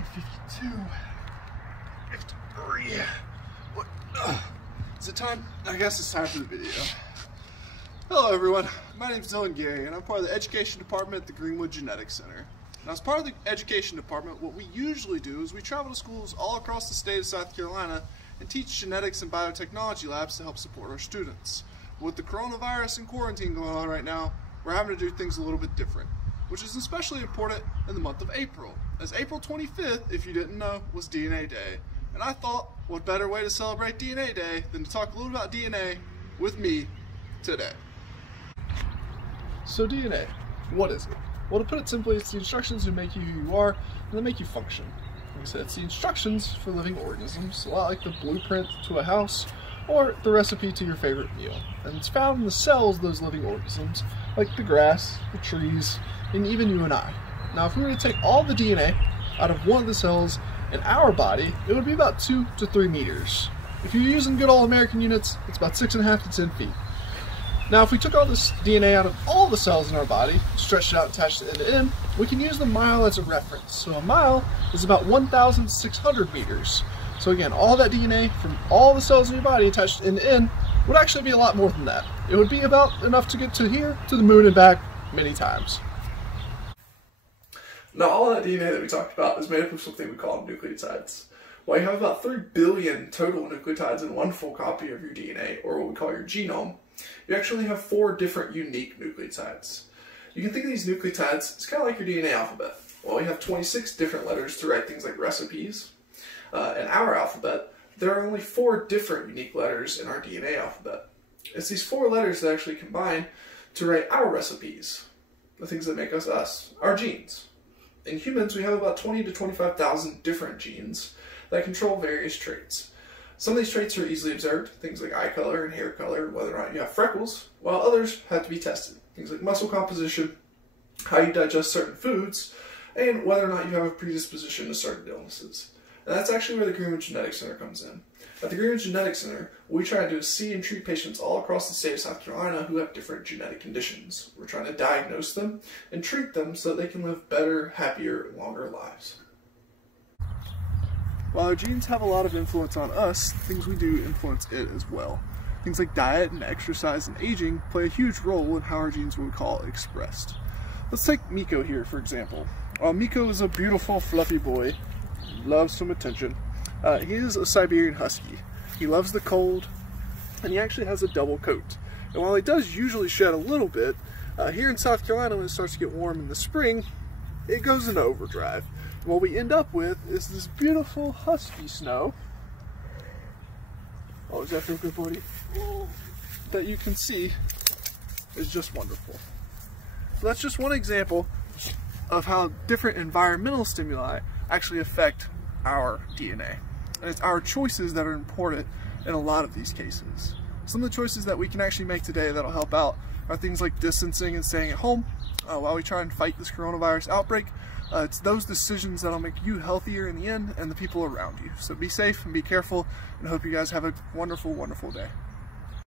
152, 53. What? Is it time? I guess it's time for the video. Hello everyone, my name is Dillon Gary and I'm part of the Education Department at the Greenwood Genetics Center. Now as part of the Education Department, what we usually do is we travel to schools all across the state of South Carolina and teach genetics and biotechnology labs to help support our students. With the coronavirus and quarantine going on right now, we're having to do things a little bit different, which is especially important in the month of April, as April 25th, if you didn't know, was DNA Day. And I thought, what better way to celebrate DNA Day than to talk a little about DNA with me today. So DNA, what is it? Well, to put it simply, it's the instructions that make you who you are and that make you function. Like I said, it's the instructions for living organisms, a lot like the blueprint to a house or the recipe to your favorite meal. And it's found in the cells of those living organisms, like the grass, the trees, and even you and I. Now, if we were to take all the DNA out of one of the cells in our body, it would be about 2 to 3 meters. If you're using good old American units, it's about 6.5 to 10 feet. Now, if we took all this DNA out of all the cells in our body, stretched it out and attached it end to end, we can use the mile as a reference. So a mile is about 1,600 meters. So again, all that DNA from all the cells in your body attached end to end would actually be a lot more than that. It would be about enough to get to here, to the moon and back many times. Now, all that DNA that we talked about is made up of something we call nucleotides. While you have about 3 billion total nucleotides in one full copy of your DNA, or what we call your genome, you actually have 4 different unique nucleotides. You can think of these nucleotides as kind of like your DNA alphabet. While we have 26 different letters to write things like recipes, in our alphabet, there are only 4 different unique letters in our DNA alphabet. It's these 4 letters that actually combine to write our recipes, the things that make us, our genes. In humans, we have about 20 to 25,000 different genes that control various traits. Some of these traits are easily observed, things like eye color and hair color, whether or not you have freckles, while others have to be tested, things like muscle composition, how you digest certain foods, and whether or not you have a predisposition to certain illnesses. And that's actually where the Greenwood Genetics Center comes in. At the Greenwood Genetics Center, what we try to do is see and treat patients all across the state of South Carolina who have different genetic conditions. We're trying to diagnose them and treat them so that they can live better, happier, longer lives. While our genes have a lot of influence on us, things we do influence it as well. Things like diet and exercise and aging play a huge role in how our genes what we call expressed. Let's take Miko here, for example. While Miko is a beautiful, fluffy boy, loves some attention, he is a Siberian Husky. He loves the cold, and he actually has a double coat. And while he does usually shed a little bit, here in South Carolina when it starts to get warm in the spring, it goes into overdrive. And what we end up with is this beautiful husky snow. Oh, is that feel good, buddy? That you can see is just wonderful. So that's just one example of how different environmental stimuli actually affect our DNA. And it's our choices that are important in a lot of these cases. Some of the choices that we can actually make today that'll help out are things like distancing and staying at home while we try and fight this coronavirus outbreak. It's those decisions that'll make you healthier in the end and the people around you. So be safe and be careful, and hope you guys have a wonderful, wonderful day.